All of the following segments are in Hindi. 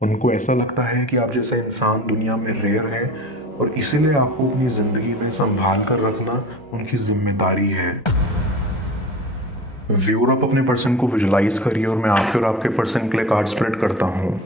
उनको ऐसा लगता है कि आप जैसा इंसान दुनिया में रेयर है और इसीलिए आपको अपनी ज़िंदगी में संभाल कर रखना उनकी जिम्मेदारी है। व्यूअर, आप अपने पर्सन को विजुलाइज करिए और मैं आपके और आपके पर्सन के लिए कार्ड स्प्रेड करता हूँ।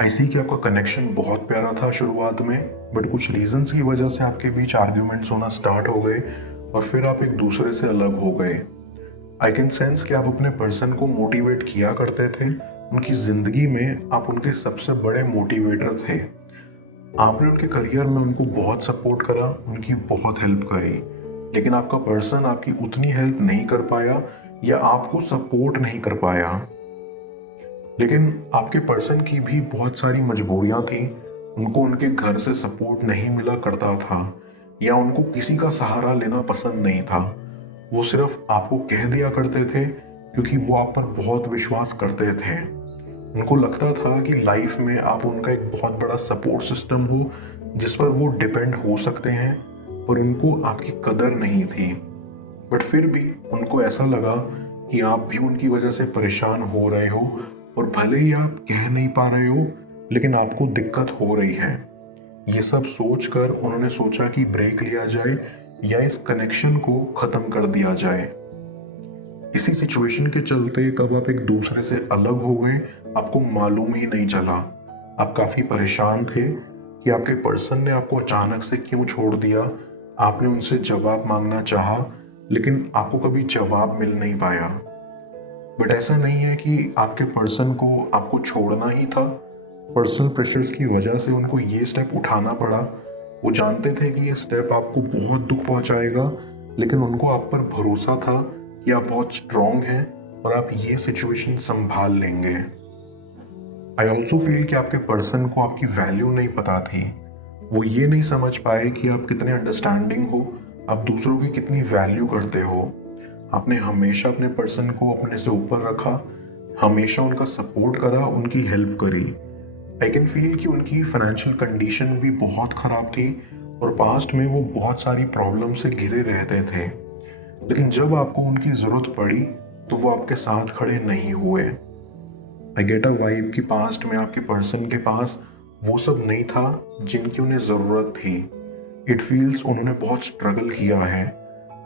ऐसे ही कि आपका कनेक्शन बहुत प्यारा था शुरुआत में, बट कुछ रीजंस की वजह से आपके बीच आर्ग्यूमेंट्स होना स्टार्ट हो गए और फिर आप एक दूसरे से अलग हो गए। आई कैन सेंस कि आप अपने पर्सन को मोटिवेट किया करते थे। उनकी ज़िंदगी में आप उनके सबसे बड़े मोटिवेटर थे। आपने उनके करियर में उनको बहुत सपोर्ट करा, उनकी बहुत हेल्प करी, लेकिन आपका पर्सन आपकी उतनी हेल्प नहीं कर पाया या आपको सपोर्ट नहीं कर पाया। लेकिन आपके पर्सन की भी बहुत सारी मजबूरियां थी। उनको उनके घर से सपोर्ट नहीं मिला करता था या उनको किसी का सहारा लेना पसंद नहीं था। वो सिर्फ आपको कह दिया करते थे क्योंकि वो आप पर बहुत विश्वास करते थे। उनको लगता था कि लाइफ में आप उनका एक बहुत बड़ा सपोर्ट सिस्टम हो जिस पर वो डिपेंड हो सकते हैं, पर उनको आपकी कदर नहीं थी। बट फिर भी उनको ऐसा लगा कि आप भी उनकी वजह से परेशान हो रहे हो और भले ही आप कह नहीं पा रहे हो लेकिन आपको दिक्कत हो रही है। ये सब सोचकर उन्होंने सोचा कि ब्रेक लिया जाए या इस कनेक्शन को ख़त्म कर दिया जाए। इसी सिचुएशन के चलते कब आप एक दूसरे से अलग हो गए आपको मालूम ही नहीं चला। आप काफ़ी परेशान थे कि आपके पर्सन ने आपको अचानक से क्यों छोड़ दिया। आपने उनसे जवाब मांगना चाहा लेकिन आपको कभी जवाब मिल नहीं पाया। बट ऐसा नहीं है कि आपके पर्सन को आपको छोड़ना ही था। पर्सनल प्रेशर्स की वजह से उनको ये स्टेप उठाना पड़ा। वो जानते थे कि ये स्टेप आपको बहुत दुख पहुंचाएगा, लेकिन उनको आप पर भरोसा था कि आप बहुत स्ट्रांग हैं और आप ये सिचुएशन संभाल लेंगे। आई ऑल्सो फील कि आपके पर्सन को आपकी वैल्यू नहीं पता थी। वो ये नहीं समझ पाए कि आप कितने अंडरस्टैंडिंग हो, आप दूसरों की कितनी वैल्यू करते हो। आपने हमेशा अपने पर्सन को अपने से ऊपर रखा, हमेशा उनका सपोर्ट करा, उनकी हेल्प करी। आई कैन फील कि उनकी फाइनेंशियल कंडीशन भी बहुत ख़राब थी और पास्ट में वो बहुत सारी प्रॉब्लम से घिरे रहते थे, लेकिन जब आपको उनकी ज़रूरत पड़ी तो वो आपके साथ खड़े नहीं हुए। आई गेट अ वाइब कि पास्ट में आपके पर्सन के पास वो सब नहीं था जिनकी उन्हें ज़रूरत थी। इट फील्स उन्होंने बहुत स्ट्रगल किया है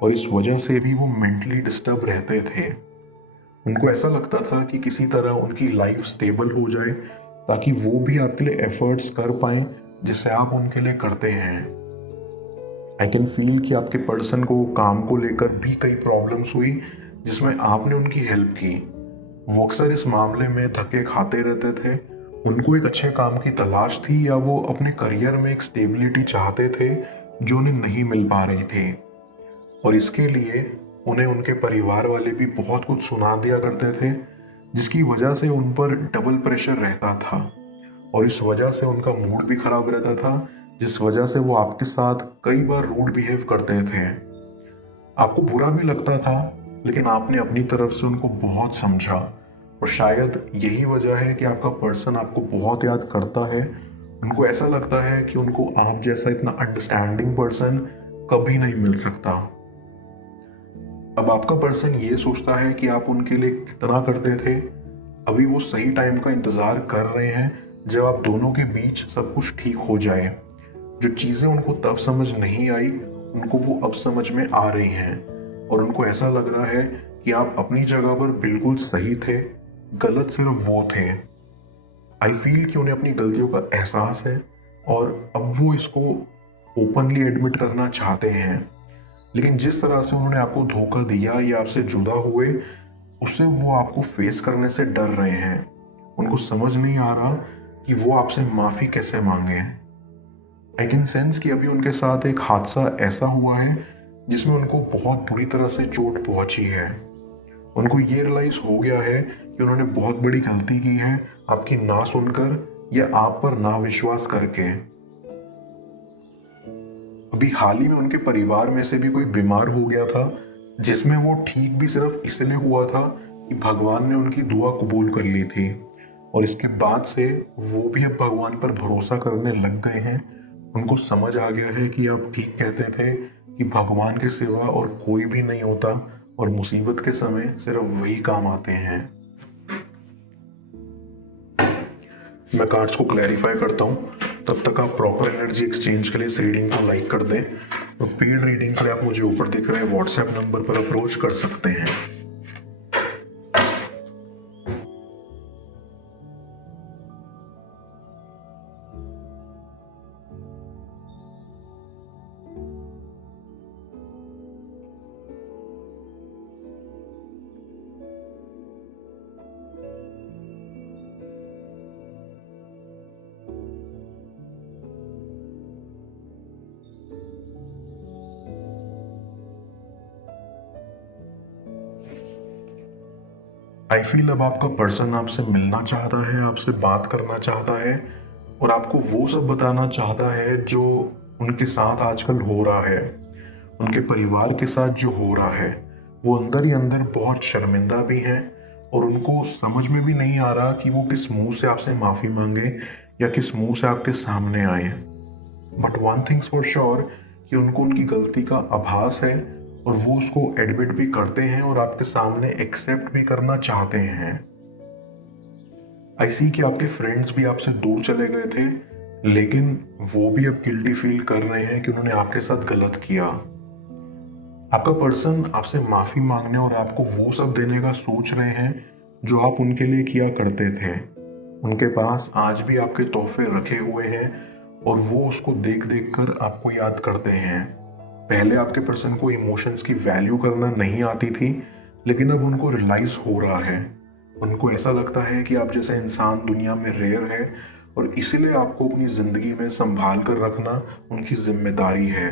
और इस वजह से भी वो मेंटली डिस्टर्ब रहते थे। उनको ऐसा लगता था कि किसी तरह उनकी लाइफ स्टेबल हो जाए ताकि वो भी आपके लिए एफर्ट्स कर पाएं जिससे आप उनके लिए करते हैं। आई कैन फील कि आपके पर्सन को काम को लेकर भी कई प्रॉब्लम्स हुई जिसमें आपने उनकी हेल्प की। वो अक्सर इस मामले में धक्के खाते रहते थे। उनको एक अच्छे काम की तलाश थी या वो अपने करियर में एक स्टेबिलिटी चाहते थे जो उन्हें नहीं मिल पा रही थी, और इसके लिए उन्हें उनके परिवार वाले भी बहुत कुछ सुना दिया करते थे जिसकी वजह से उन पर डबल प्रेशर रहता था और इस वजह से उनका मूड भी खराब रहता था, जिस वजह से वो आपके साथ कई बार रूड बिहेव करते थे। आपको बुरा भी लगता था लेकिन आपने अपनी तरफ से उनको बहुत समझा और शायद यही वजह है कि आपका पर्सन आपको बहुत याद करता है। उनको ऐसा लगता है कि उनको आप जैसा इतना अंडरस्टैंडिंग पर्सन कभी नहीं मिल सकता। अब आपका पर्सन ये सोचता है कि आप उनके लिए कितना करते थे। अभी वो सही टाइम का इंतज़ार कर रहे हैं जब आप दोनों के बीच सब कुछ ठीक हो जाए। जो चीज़ें उनको तब समझ नहीं आई उनको वो अब समझ में आ रही हैं और उनको ऐसा लग रहा है कि आप अपनी जगह पर बिल्कुल सही थे, गलत सिर्फ वो थे। आई फील कि उन्हें अपनी गलतियों का एहसास है और अब वो इसको ओपनली एडमिट करना चाहते हैं, लेकिन जिस तरह से उन्होंने आपको धोखा दिया या आपसे जुदा हुए उससे वो आपको फेस करने से डर रहे हैं। उनको समझ नहीं आ रहा कि वो आपसे माफ़ी कैसे मांगे। आई कैन सेंस कि अभी उनके साथ एक हादसा ऐसा हुआ है जिसमें उनको बहुत बुरी तरह से चोट पहुंची है। उनको ये रियलाइज हो गया है कि उन्होंने बहुत बड़ी गलती की है आपकी ना सुनकर या आप पर ना विश्वास करके। अभी हाल ही में उनके परिवार में से भी कोई बीमार हो गया था, जिसमें वो ठीक भी सिर्फ इसलिए हुआ था कि भगवान ने उनकी दुआ कबूल कर ली थी। और इसके बाद से वो भी अब भगवान पर भरोसा करने लग गए हैं। उनको समझ आ गया है कि आप ठीक कहते थे कि भगवान के सिवा और कोई भी नहीं होता और मुसीबत के समय सिर्फ वही काम आते हैं। मैं कार्ड्स को क्लैरिफाई करता हूँ, तब तक आप प्रॉपर एनर्जी एक्सचेंज के लिए इस रीडिंग को लाइक कर दें। तो पेड रीडिंग के लिए आप मुझे ऊपर दिख रहे व्हाट्सएप नंबर पर अप्रोच कर सकते हैं। आई फील अब आपका पर्सन आपसे मिलना चाहता है, आपसे बात करना चाहता है और आपको वो सब बताना चाहता है जो उनके साथ आजकल हो रहा है, उनके परिवार के साथ जो हो रहा है। वो अंदर ही अंदर बहुत शर्मिंदा भी हैं और उनको समझ में भी नहीं आ रहा कि वो किस मुंह से आपसे माफ़ी मांगे या किस मुंह से आपके सामने आए। But one things for sure कि उनको उनकी गलती का आभास है और वो उसको एडमिट भी करते हैं और आपके सामने एक्सेप्ट भी करना चाहते हैं। आई सी कि आपके फ्रेंड्स भी आपसे दूर चले गए थे, लेकिन वो भी अब गिल्टी फील कर रहे हैं कि उन्होंने आपके साथ गलत किया। आपका पर्सन आपसे माफी मांगने और आपको वो सब देने का सोच रहे हैं जो आप उनके लिए किया करते थे। उनके पास आज भी आपके तोहफे रखे हुए हैं और वो उसको देख देख कर आपको याद करते हैं। पहले आपके पर्सन को इमोशंस की वैल्यू करना नहीं आती थी, लेकिन अब उनको रियलाइज हो रहा है। उनको ऐसा लगता है कि आप जैसे इंसान दुनिया में रेयर है और इसीलिए आपको अपनी जिंदगी में संभाल कर रखना उनकी जिम्मेदारी है।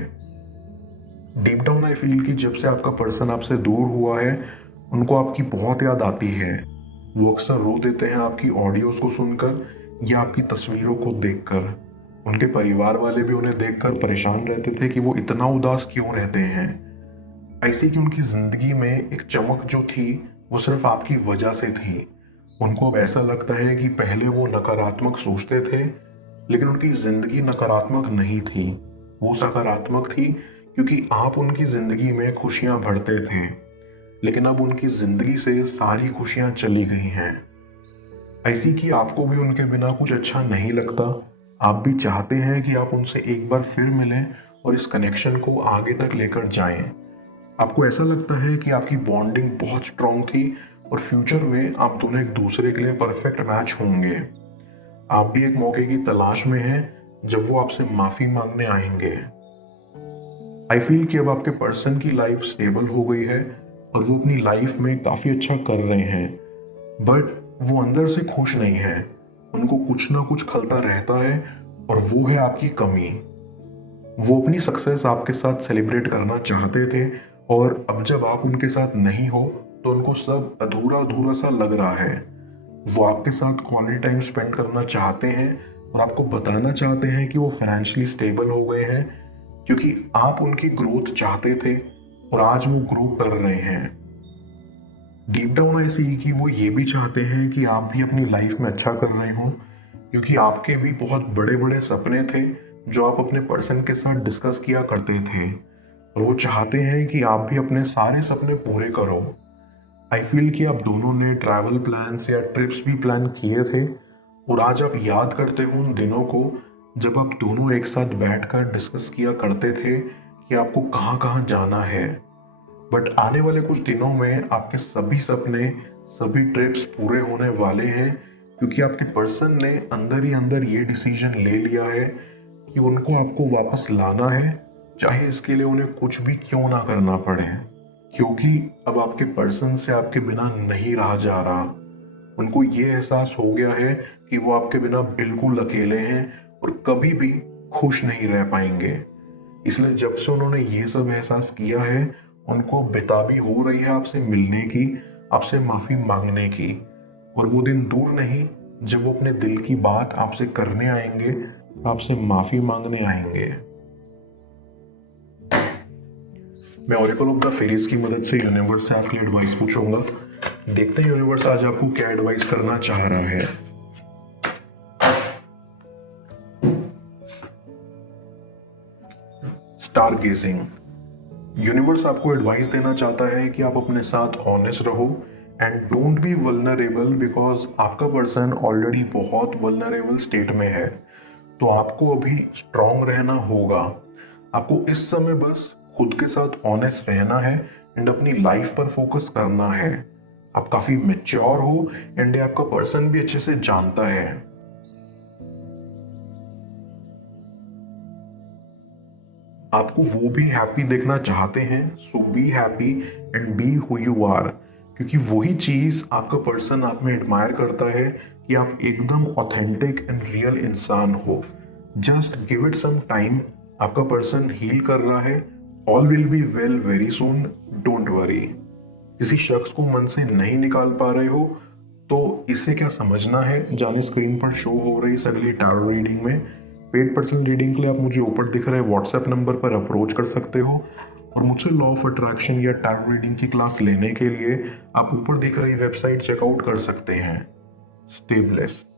डीप डाउन आई फील कि जब से आपका पर्सन आपसे दूर हुआ है, उनको आपकी बहुत याद आती है। वो अक्सर रो देते हैं आपकी ऑडियोज को सुनकर या आपकी तस्वीरों को देखकर। उनके परिवार वाले भी उन्हें देखकर परेशान रहते थे कि वो इतना उदास क्यों रहते हैं। ऐसे कि उनकी जिंदगी में एक चमक जो थी वो सिर्फ आपकी वजह से थी। उनको अब ऐसा लगता है कि पहले वो नकारात्मक सोचते थे, लेकिन उनकी जिंदगी नकारात्मक नहीं थी, वो सकारात्मक थी, क्योंकि आप उनकी जिंदगी में खुशियां भरते थे। लेकिन अब उनकी जिंदगी से सारी खुशियां चली गई हैं। ऐसी कि आपको भी उनके बिना कुछ अच्छा नहीं लगता। आप भी चाहते हैं कि आप उनसे एक बार फिर मिलें और इस कनेक्शन को आगे तक लेकर जाएं। आपको ऐसा लगता है कि आपकी बॉन्डिंग बहुत स्ट्रांग थी और फ्यूचर में आप दोनों एक दूसरे के लिए परफेक्ट मैच होंगे। आप भी एक मौके की तलाश में हैं जब वो आपसे माफी मांगने आएंगे। आई फील कि अब आपके पर्सन की लाइफ स्टेबल हो गई है और वो अपनी लाइफ में काफी अच्छा कर रहे हैं, बट वो अंदर से खुश नहीं है। उनको कुछ ना कुछ खलता रहता है और वो है आपकी कमी। वो अपनी सक्सेस आपके साथ सेलिब्रेट करना चाहते थे और अब जब आप उनके साथ नहीं हो तो उनको सब अधूरा अधूरा सा लग रहा है। वो आपके साथ क्वालिटी टाइम स्पेंड करना चाहते हैं और आपको बताना चाहते हैं कि वो फाइनेंशियली स्टेबल हो गए हैं, क्योंकि आप उनकी ग्रोथ चाहते थे और आज वो ग्रो कर रहे हैं। डीप डाउन ऐसे ही कि वो ये भी चाहते हैं कि आप भी अपनी लाइफ में अच्छा कर रहे हो, क्योंकि आपके भी बहुत बड़े बड़े सपने थे जो आप अपने पर्सन के साथ डिस्कस किया करते थे और वो चाहते हैं कि आप भी अपने सारे सपने पूरे करो। आई फील कि आप दोनों ने ट्रैवल प्लान्स या ट्रिप्स भी प्लान किए थे और आज आप याद करते हो उन दिनों को जब आप दोनों एक साथ बैठकर डिस्कस किया करते थे कि आपको कहाँ कहाँ जाना है। बट आने वाले कुछ दिनों में आपके सभी सपने, सभी ट्रिप्स पूरे होने वाले हैं, क्योंकि आपके पर्सन ने अंदर ही अंदर ये डिसीजन ले लिया है कि उनको आपको वापस लाना है, चाहे इसके लिए उन्हें कुछ भी क्यों ना करना पड़े। क्योंकि अब आपके पर्सन से आपके बिना नहीं रहा जा रहा। उनको ये एहसास हो गया है कि वो आपके बिना बिल्कुल अकेले हैं और कभी भी खुश नहीं रह पाएंगे। इसलिए जब से उन्होंने ये सब एहसास किया है, उनको बेताबी हो रही है आपसे मिलने की आपसे माफ़ी मांगने की, और वो दिन दूर नहीं जब वो अपने दिल की बात आपसे करने आएंगे, आपसे माफ़ी मांगने आएंगे। मैं ऑरेकल ऑफ द फेरीज की मदद से यूनिवर्स से आपके लिए एडवाइस पूछूंगा। देखते हैं यूनिवर्स आज आपको क्या एडवाइस करना चाह रहा है। Star gazing. यूनिवर्स आपको एडवाइस देना चाहता है कि आप अपने साथ ऑनेस्ट रहो and don't be vulnerable, because आपका पर्सन ऑलरेडी बहुत वल्नरेबल स्टेट में है। तो आपको अभी स्ट्रांग रहना होगा। आपको इस समय बस खुद के साथ ऑनेस्ट रहना है एंड अपनी लाइफ पर फोकस करना है। आप काफी मैच्योर हो एंड आपका पर्सन भी अच्छे से जानता है। आपको वो भी हैप्पी देखना चाहते हैं, so be happy and be who you are, क्योंकि वही चीज आपका पर्सन आप में एडमायर करता है कि आप एकदम ऑथेंटिक एंड रियल इंसान हो। Just give it some time. आपका पर्सन हील कर रहा है। All will be well very soon, don't worry. किसी शख्स को मन से नहीं निकाल पा रहे हो तो इससे क्या समझना है, जाने स्क्रीन पर शो हो रही इस अगली टैरो रीडिंग में। पेड पर्सनल रीडिंग के लिए आप मुझे ऊपर दिख रहे व्हाट्सएप नंबर पर अप्रोच कर सकते हो, और मुझसे लॉ ऑफ अट्रैक्शन या टैरो रीडिंग की क्लास लेने के लिए आप ऊपर दिख रही वेबसाइट चेकआउट कर सकते हैं। Stay blessed.